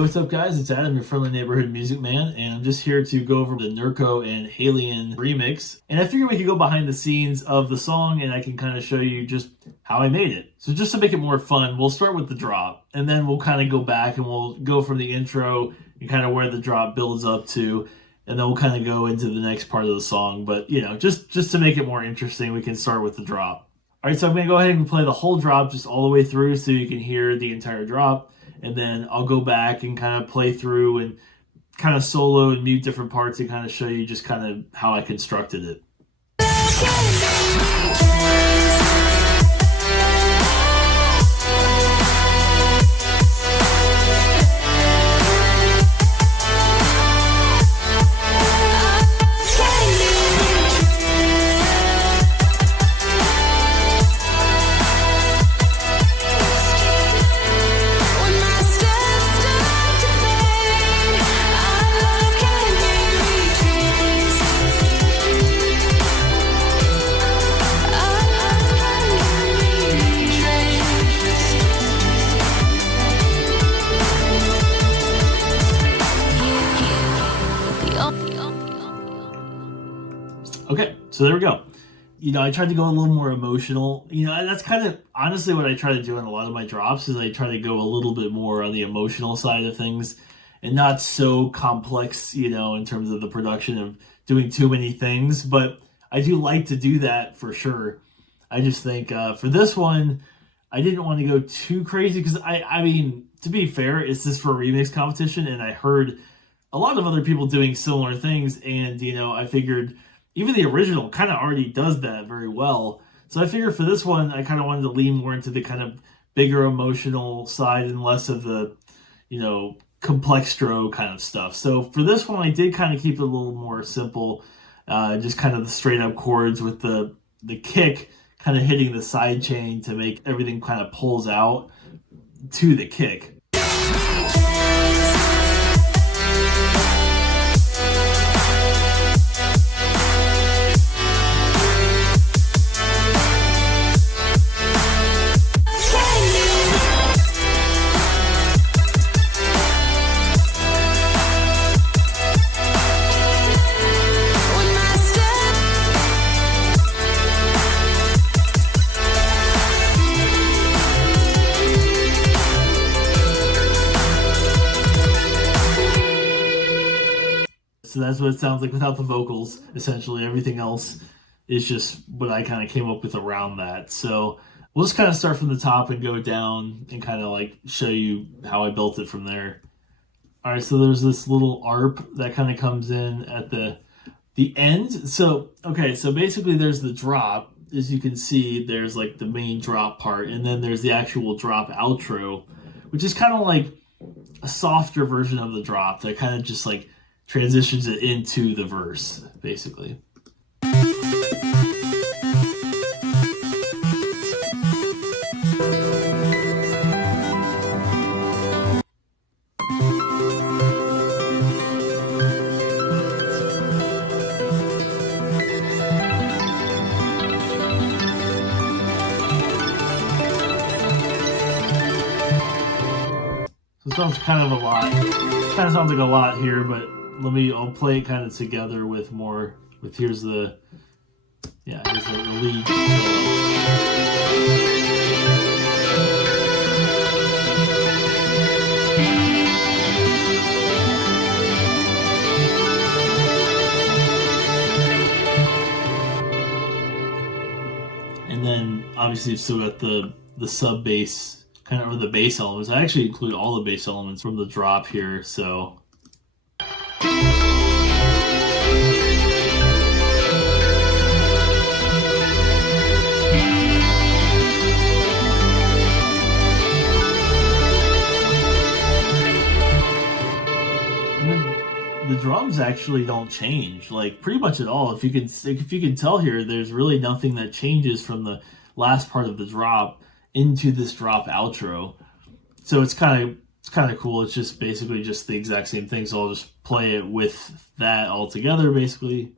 what's up guys, it's Adam, your friendly neighborhood music man, and I'm just here to go over the Nurko and HALIENE remix. And I figured we could go behind the scenes of the song and I can kind of show you just how I made it. So just to make it more fun, we'll start with the drop, and then we'll kind of go back and we'll go from the intro and kind of where the drop builds up to, and then we'll kind of go into the next part of the song. But you know, just to make it more interesting, we can start with the drop. All right, so I'm gonna go ahead and play the whole drop just all the way through so you can hear the entire drop. And then I'll go back and kind of play through and kind of solo and mute different parts and kind of show you just kind of how I constructed it. Okay, so there we go. You know, I tried to go a little more emotional. You know, that's kind of honestly what I try to do in a lot of my drops is I try to go a little bit more on the emotional side of things and not so complex, you know, in terms of the production of doing too many things. But I do like to do that for sure. I just think for this one, I didn't want to go too crazy because I mean, to be fair, it's just for a remix competition, and I heard a lot of other people doing similar things, and you know, I figured even the original kind of already does that very well. So I figured for this one, I kind of wanted to lean more into the kind of bigger emotional side and less of the, you know, complextro kind of stuff. So for this one, I did kind of keep it a little more simple, just kind of the straight up chords with the kick kind of hitting the side chain to make everything kind of pulls out to the kick. So that's what it sounds like without the vocals. Essentially, everything else is just what I kind of came up with around that. So we'll just kind of start from the top and go down and kind of like show you how I built it from there. All right, so there's this little arp that kind of comes in at the end. So, okay, so basically there's the drop. As you can see, there's like the main drop part, and then there's the actual drop outro, which is kind of like a softer version of the drop that kind of just like transitions it into the verse, basically. So it sounds kind of a lot. Kind of sounds like a lot here, but I'll play it kind of together with more, here's the lead. And then obviously you've still got the sub bass, kind of, or the bass elements. I actually include all the bass elements from the drop here, so. The drums actually don't change, like pretty much at all. If you can tell here, there's really nothing that changes from the last part of the drop into this drop outro. So it's kind of cool. It's just basically just the exact same thing. So I'll just play it with that all together, basically.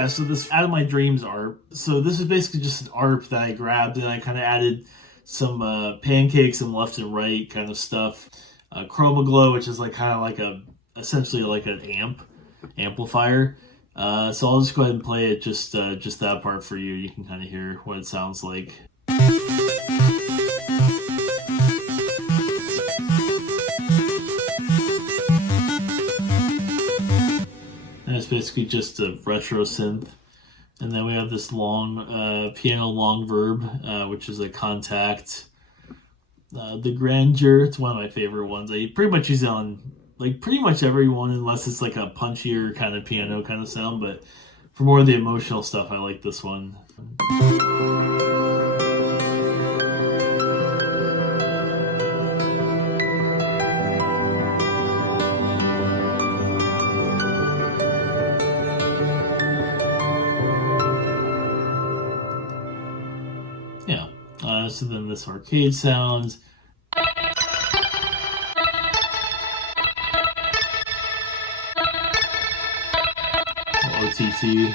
yeah, so this Out of My Dreams ARP. So this is basically just an ARP that I grabbed and I kind of added some pancakes and left and right kind of stuff. Chroma Glow, which is like kind of like essentially like an amplifier. So I'll just go ahead and play it, just that part for you. You can kind of hear what it sounds like. And it's basically just a retro synth. And then we have this long piano long verb, which is a contact. The Grandeur, it's one of my favorite ones. I pretty much use it on like pretty much everyone, unless it's like a punchier kind of piano kind of sound. But for more of the emotional stuff, I like this one. Yeah. So then this arcade sounds. OTT.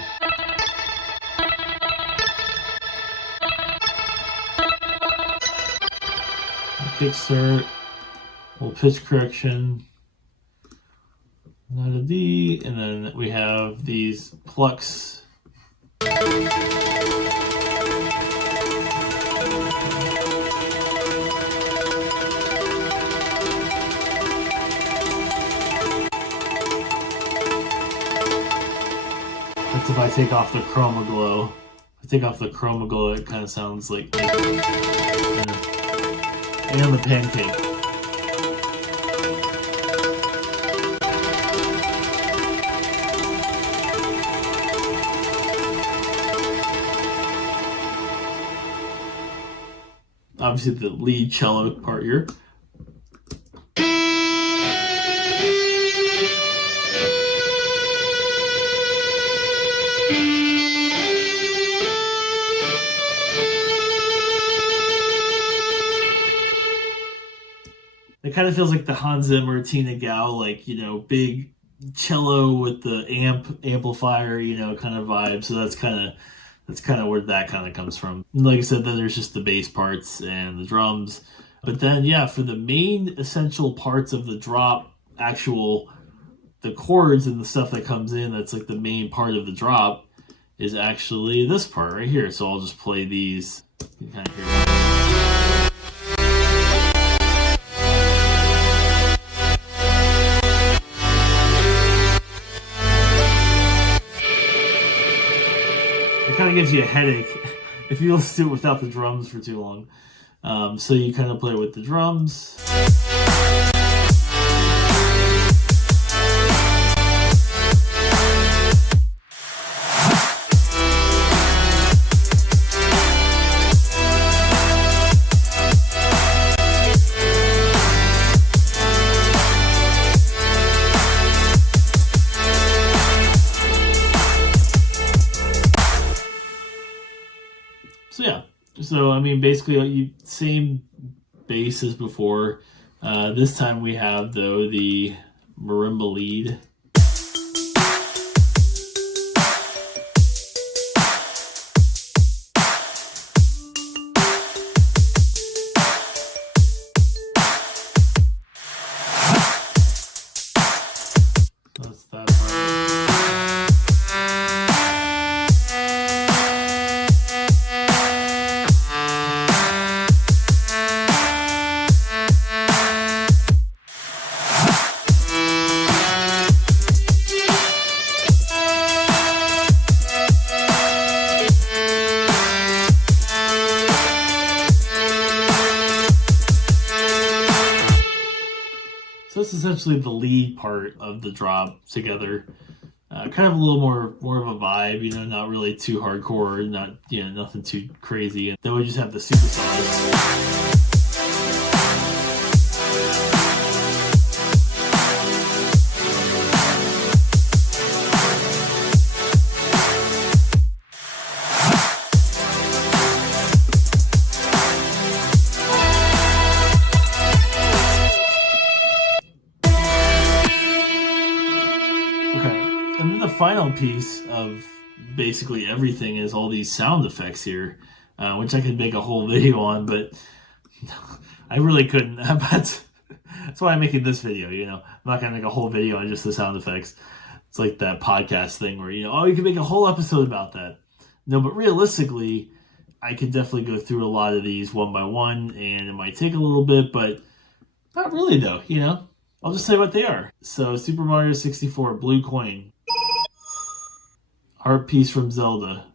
Kickstart. Little pitch correction. Not a D. And then we have these plucks. That's if I take off the Chroma Glow. If I take off the Chroma Glow, it kind of sounds like and the pancake. Obviously the lead cello part here. It kind of feels like the Hans Zimmer, Tina Gao, like, you know, big cello with the amplifier, you know, kind of vibe. So that's kind of where that kind of comes from. And like I said, then there's just the bass parts and the drums. But then, yeah, for the main essential parts of the drop, the chords and the stuff that comes in, that's like the main part of the drop, is actually this part right here. So I'll just play these. You can kind of hear that. It kind of gives you a headache if you listen to it without the drums for too long. So you kind of play it with the drums. So yeah, so I mean, basically, same bass as before. This time we have, though, the marimba lead. That's that part. So that's essentially the lead part of the drop together. Kind of a little more of a vibe, you know, not really too hardcore, not, you know, nothing too crazy. And then we just have the supersonic. Okay, and then the final piece of basically everything is all these sound effects here, which I could make a whole video on, but I really couldn't. That's why I'm making this video, you know. I'm not going to make a whole video on just the sound effects. It's like that podcast thing where, you know, oh, you can make a whole episode about that. No, but realistically, I could definitely go through a lot of these one by one, and it might take a little bit, but not really though, you know. I'll just say what they are. So, Super Mario 64, Blue Coin. Heart Piece from Zelda.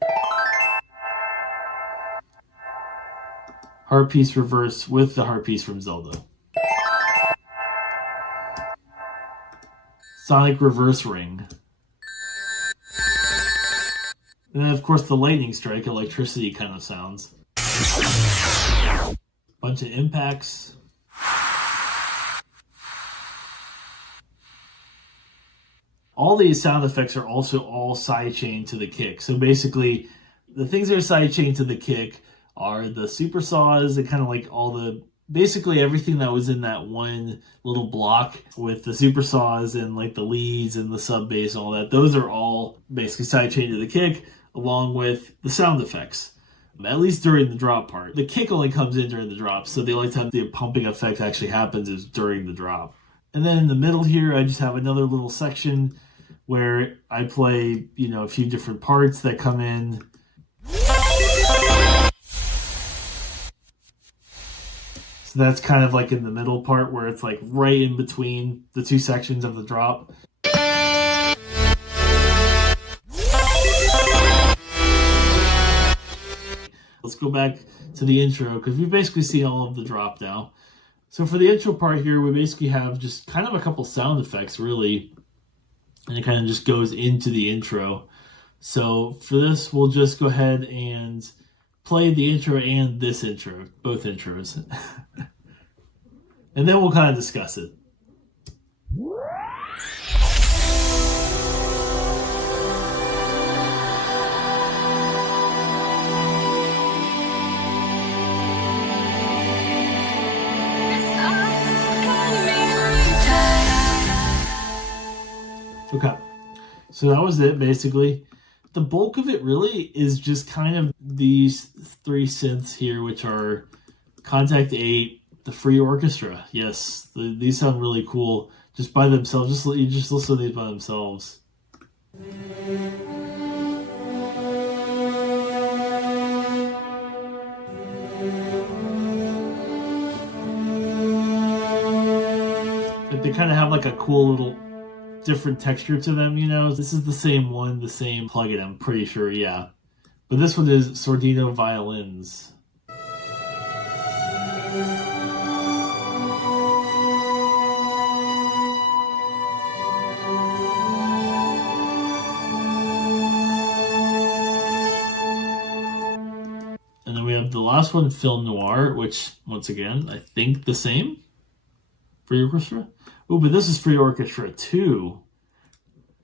Heart Piece reversed with the Heart Piece from Zelda. Sonic Reverse Ring. And then, of course, the lightning strike, electricity kind of sounds. Bunch of impacts. All these sound effects are also all sidechained to the kick. So basically, the things that are sidechained to the kick are the super saws and kind of like all the, basically everything that was in that one little block with the super saws and like the leads and the sub bass and all that. Those are all basically sidechained to the kick, along with the sound effects, at least during the drop part. The kick only comes in during the drop, so the only time the pumping effect actually happens is during the drop. And then in the middle here, I just have another little section where I play, you know, a few different parts that come in. So that's kind of like in the middle part where it's like right in between the two sections of the drop. Let's go back to the intro because we've basically seen all of the drop now. So for the intro part here, we basically have just kind of a couple sound effects really, and it kind of just goes into the intro. So for this, we'll just go ahead and play the intro and this intro, both intros. And then we'll kind of discuss it. Okay, so that was it basically. The bulk of it really is just kind of these three synths here, which are Contact 8, the Free Orchestra. Yes, these sound really cool just by themselves. You just listen to these by themselves. They kind of have like a cool little different texture to them, you know. This is the same one, the same plugin, I'm pretty sure, yeah. But this one is Sordino Violins. And then we have the last one, Film Noir, which, once again, I think the same. Free Orchestra? Oh, but this is Free Orchestra 2.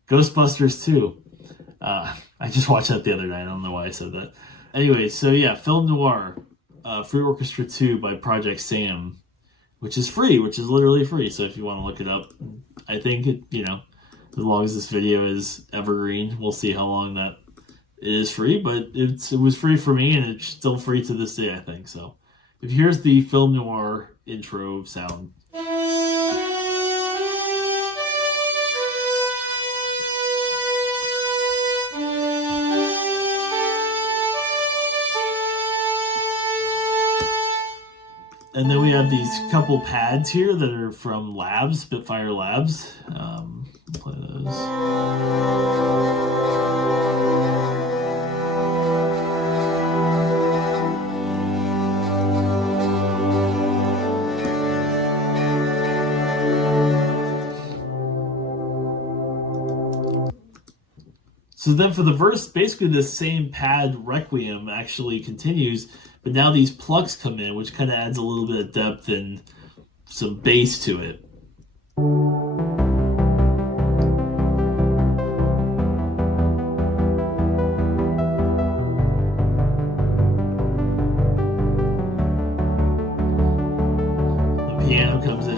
Ghostbusters 2. I just watched that the other night. I don't know why I said that. Anyway, so yeah, Film Noir, Free Orchestra 2 by Project Sam, which is free, which is literally free. So if you want to look it up, I think, you know, as long as this video is evergreen, we'll see how long that is free. But it was free for me, and it's still free to this day, I think. So here's the Film Noir intro sound. And then we have these couple pads here that are from Labs, Spitfire Labs. Play those. So then for the verse, basically the same pad Requiem actually continues, but now these plugs come in, which kind of adds a little bit of depth and some bass to it. The piano comes in.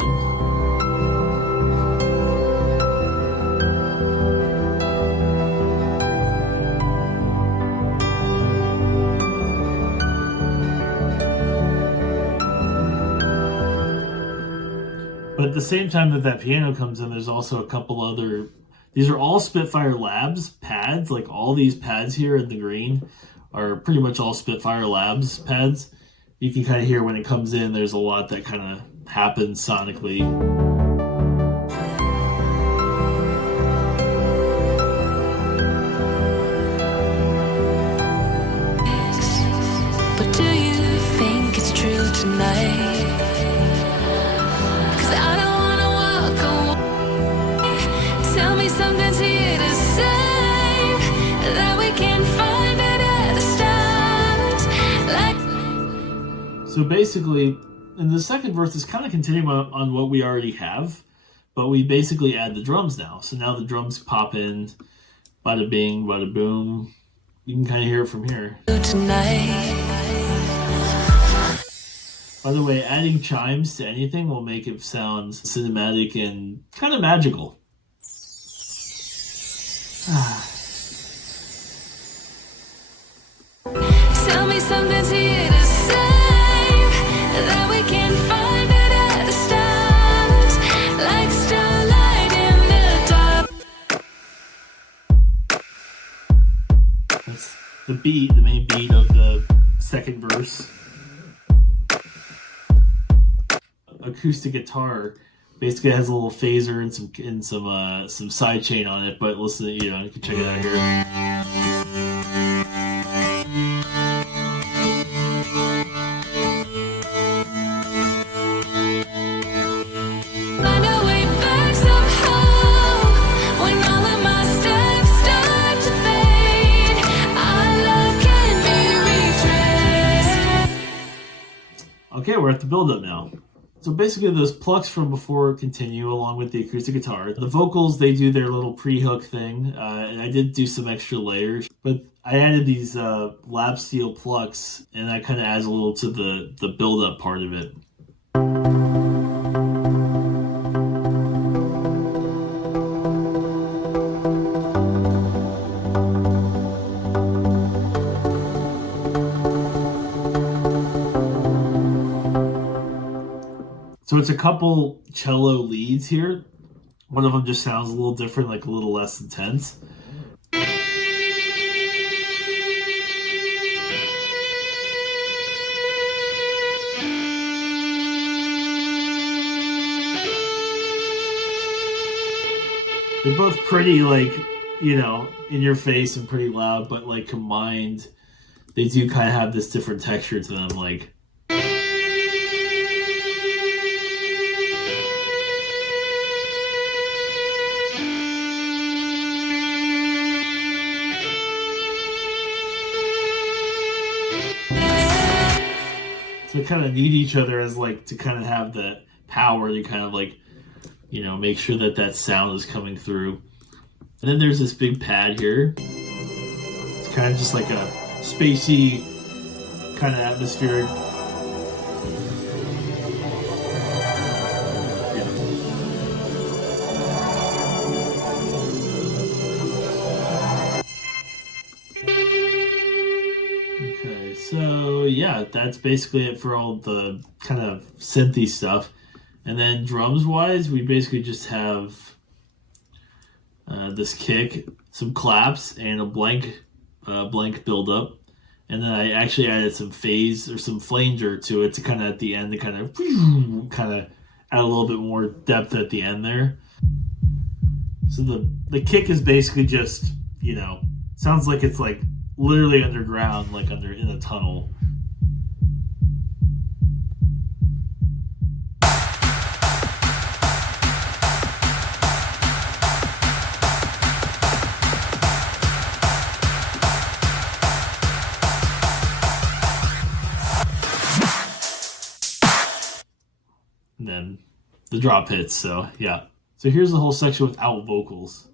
But at the same time that that piano comes in, there's also a couple other, these are all Spitfire Labs pads. Like all these pads here in the green are pretty much all Spitfire Labs pads. You can kind of hear when it comes in, there's a lot that kind of happens sonically. But do you think it's true tonight? Something's here to say that we can find it at the start. So basically, in the second verse, it's kind of continuing on what we already have, but we basically add the drums now. So now the drums pop in, bada bing, bada boom. You can kind of hear it from here. Tonight. By the way, adding chimes to anything will make it sound cinematic and kind of magical. Tell me something's here to say that we can find it at the start, like starlight in the dark. That's the beat, the main beat of the second verse. Acoustic guitar basically has a little phaser and some side chain on it, but listen, you know, you can check it out here. Find a way back somehow when all of my steps start to fade. Our love can be retraced. Okay, we're at the build-up now. So basically those plucks from before continue along with the acoustic guitar. The vocals, they do their little pre-hook thing, and I did do some extra layers, but I added these lap steel plucks, and that kind of adds a little to the build-up part of it. So it's a couple cello leads here. One of them just sounds a little different, like a little less intense. They're both pretty, like, you know, in your face and pretty loud, but like combined, they do kind of have this different texture to them, like. So kind of need each other as like to kind of have the power to kind of like, you know, make sure that that sound is coming through. And then there's this big pad here. It's kind of just like a spacey kind of atmosphere. Okay, so yeah, that's basically it for all the kind of synthy stuff. And then drums wise, we basically just have this kick, some claps, and a blank build up. And then I actually added some phase or some flanger to it to kind of at the end to kind of add a little bit more depth at the end there. So the kick is basically just, you know, sounds like it's like literally underground, like in a tunnel. And then the drop hits, so yeah. So here's the whole section without vocals.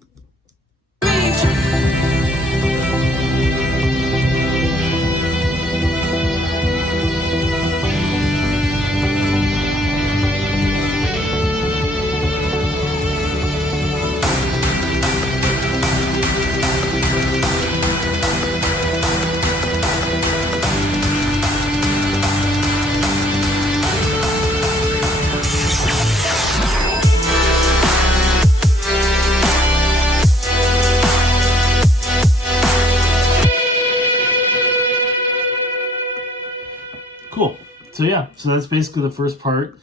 So yeah, so that's basically the first part.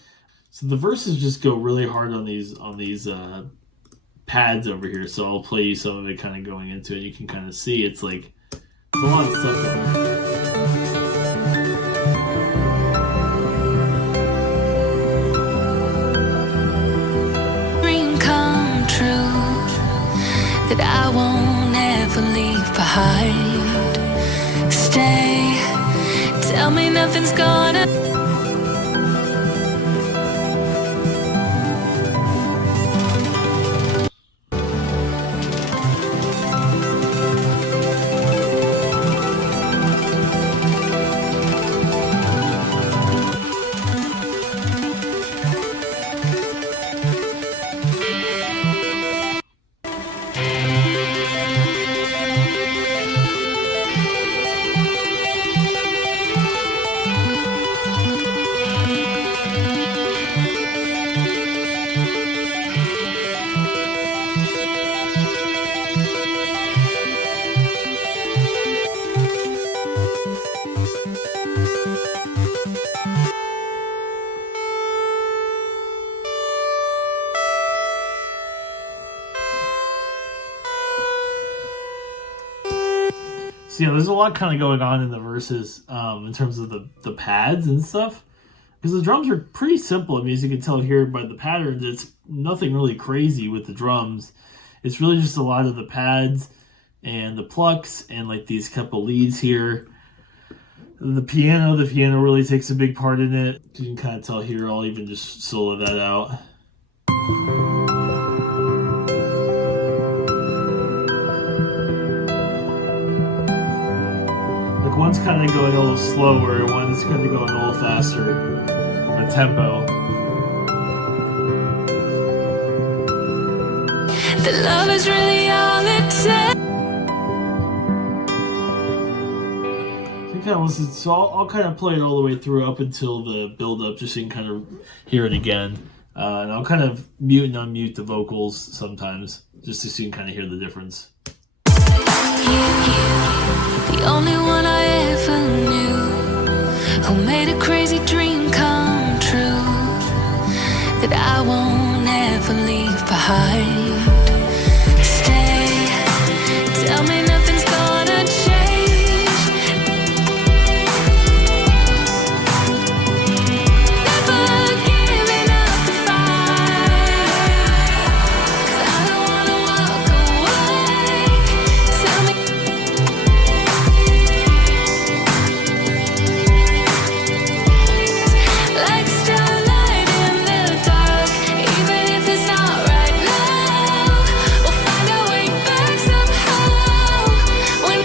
So the verses just go really hard on these pads over here. So I'll play you some of it kind of going into it. You can kind of see it's like there's a lot of stuff going on. Dream come true that I won't ever leave behind. Stay, tell me nothing's gonna. So yeah, there's a lot kind of going on in the verses in terms of the pads and stuff. Because the drums are pretty simple. I mean, as you can tell here by the patterns, it's nothing really crazy with the drums. It's really just a lot of the pads and the plucks and like these couple leads here. The piano really takes a big part in it. You can kind of tell here, I'll even just solo that out. Like one's kind of going a little slower, one's kind of going a little faster, the tempo. The love is really all it takes. Kind of listen, so I'll kind of play it all the way through up until the build up, just so you can kind of hear it again. And I'll kind of mute and unmute the vocals sometimes, just so you can kind of hear the difference. You, the only one I ever knew, who made a crazy dream come true, that I won't ever leave behind. Stay, tell me nothing's gonna change. Never giving up the fight, 'cause I don't wanna walk away. Tell me. Like starlight in the dark, even if it's not right now, we'll find our way back somehow. When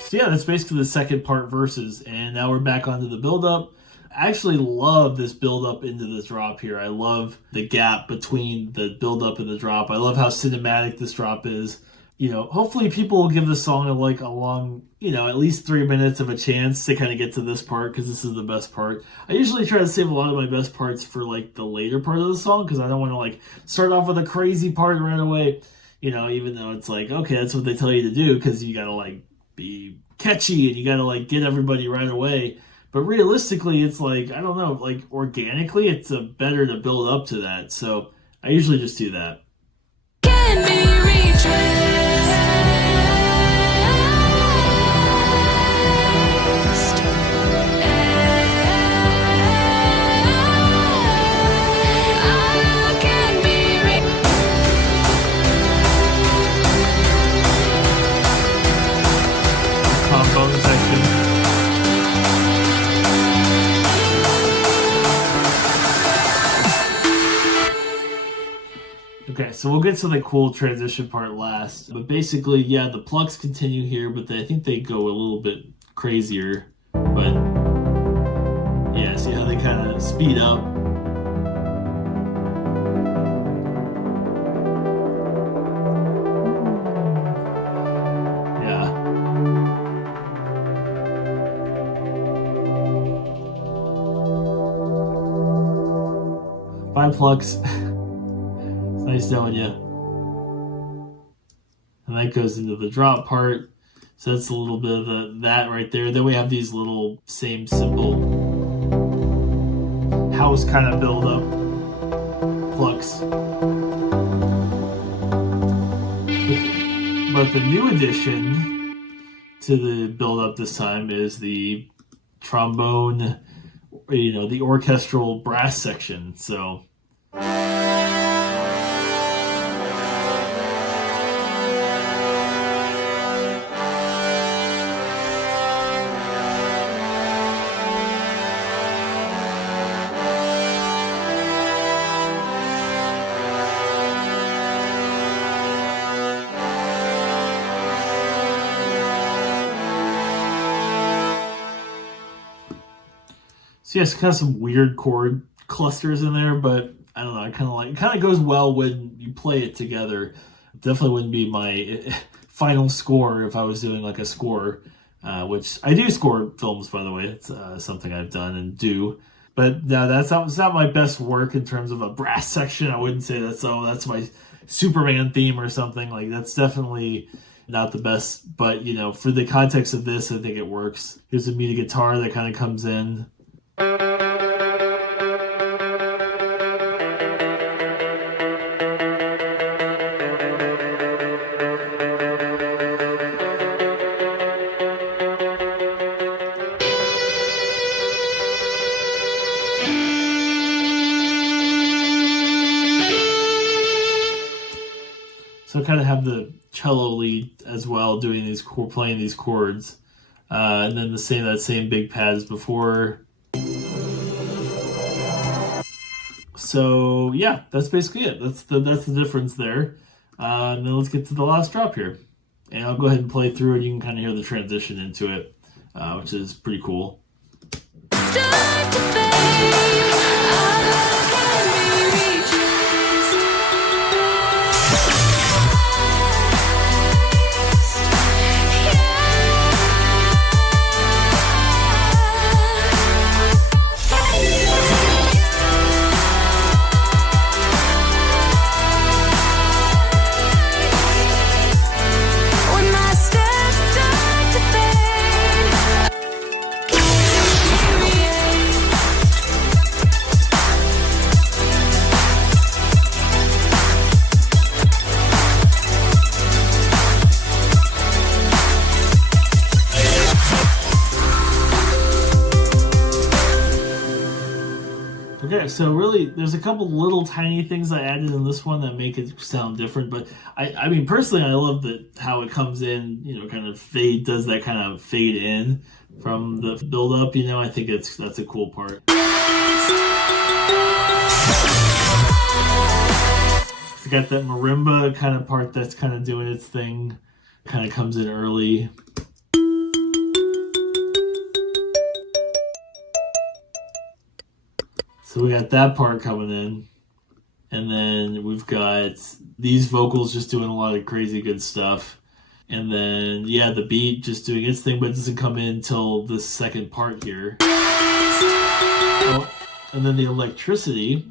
So yeah, that's basically the second part verses, and now we're back onto the build up. I actually love this build up into this drop here. I love the gap between the build up and the drop. I love how cinematic this drop is. You know, hopefully people will give the song a long, at least 3 minutes of a chance to kind of get to this part, because this is the best part. I usually try to save a lot of my best parts for like the later part of the song, because I don't want to like start off with a crazy part right away. Even though it's like, okay, that's what they tell you to do, because you gotta like be catchy and you gotta like get everybody right away. But realistically, it's like, I don't know, like organically, it's better to build up to that. So I usually just do that. can be retraced. I can be Trombone section. Okay, so we'll get to the cool transition part last. But basically, yeah, the plucks continue here, but I think they go a little bit crazier. But yeah, see how they kind of speed up. Yeah. 5 plucks. Nice Nice knowing you. And that goes into the drop part. So that's a little bit of that right there. Then we have these little same simple house kind of build up plucks. But the new addition to the build up this time is the trombone, the orchestral brass section. So yes, kind of some weird chord clusters in there, but I don't know. I it kind of goes well when you play it together. Definitely wouldn't be my final score if I was doing like a score, which I do score films, by the way. It's something I've done and do. But no, that's not my best work in terms of a brass section. I wouldn't say that's my Superman theme or something. Like, that's definitely not the best. But for the context of this, I think it works. Here's a MIDI guitar that kind of comes in. So kind of have the cello lead as well, doing playing these chords, and then that same big pad as before. So yeah, that's basically it. That's the difference there. And then let's get to the last drop here, and I'll go ahead and play through it. You can kind of hear the transition into it, which is pretty cool. Okay, so really, there's a couple little tiny things I added in this one that make it sound different, but I mean, personally, I love how it comes in, kind of does that kind of fade in from the build up, I think that's a cool part. It's got that marimba kind of part that's kind of doing its thing, kind of comes in early. So we got that part coming in, and then we've got these vocals just doing a lot of crazy good stuff, and then the beat just doing its thing, but it doesn't come in until the second part here. And then the electricity.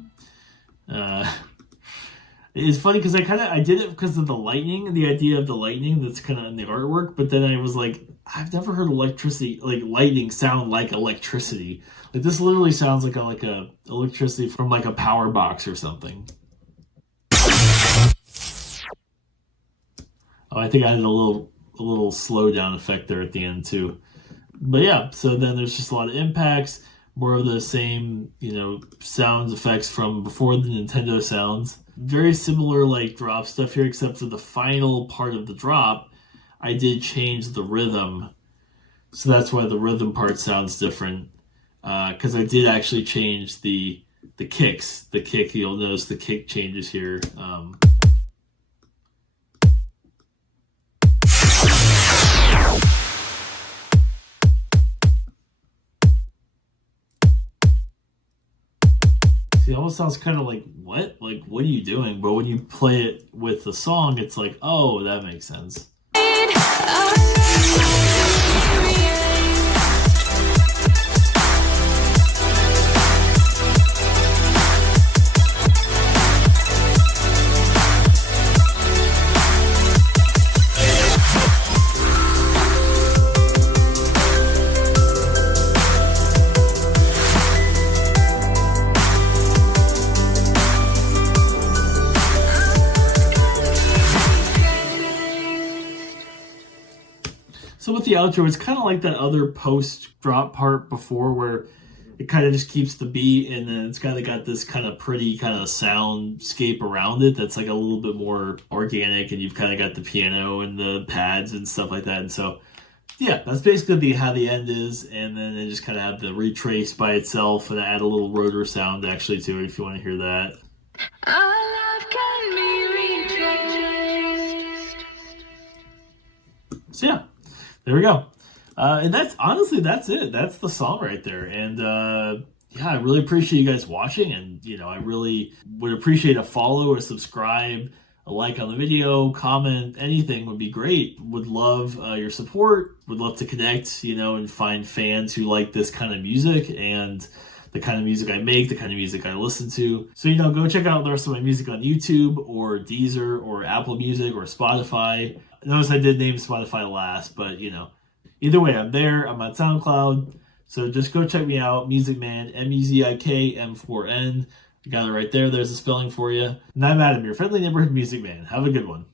It's funny because I did it because of the lightning, the idea of the lightning that's kind of in the artwork, but then I was like, I've never heard lightning sound like electricity. Like, this literally sounds like a electricity from like a power box or something. Oh, I think I added a little slow down effect there at the end too. But yeah, so then there's just a lot of impacts, more of the same, sounds effects from before the Nintendo sounds. Very similar like drop stuff here, except for the final part of the drop, I did change the rhythm. So that's why the rhythm part sounds different. Because I did actually change the kicks. The kick, you'll notice the kick changes here. It almost sounds kind of like, what? Like, what are you doing? But when you play it with the song, it's like, oh, that makes sense. So with the outro, it's kind of like that other post-drop part before where it kind of just keeps the beat, and then it's kind of got this kind of pretty kind of soundscape around it that's like a little bit more organic, and you've kind of got the piano and the pads and stuff like that. And so, yeah, that's basically how the end is, and then they just kind of have the retrace by itself, and I add a little rotor sound actually to it if you want to hear that. Our love can be retraced. So yeah, there we go. And that's honestly, that's it. That's the song right there. And yeah, I really appreciate you guys watching. And, you know, I really would appreciate a follow or subscribe, a like on the video, comment, anything would be great. Would love your support. Would love to connect, you know, and find fans who like this kind of music and the kind of music I make, the kind of music I listen to. So, you know, go check out the rest of my music on YouTube or Deezer or Apple Music or Spotify. Notice I did name Spotify last, but, you know, either way, I'm there. I'm on SoundCloud. So just go check me out. Muzikm4n, Muzikm4n. You got it right there. There's the spelling for you. And I'm Adam, your friendly neighborhood music man. Have a good one.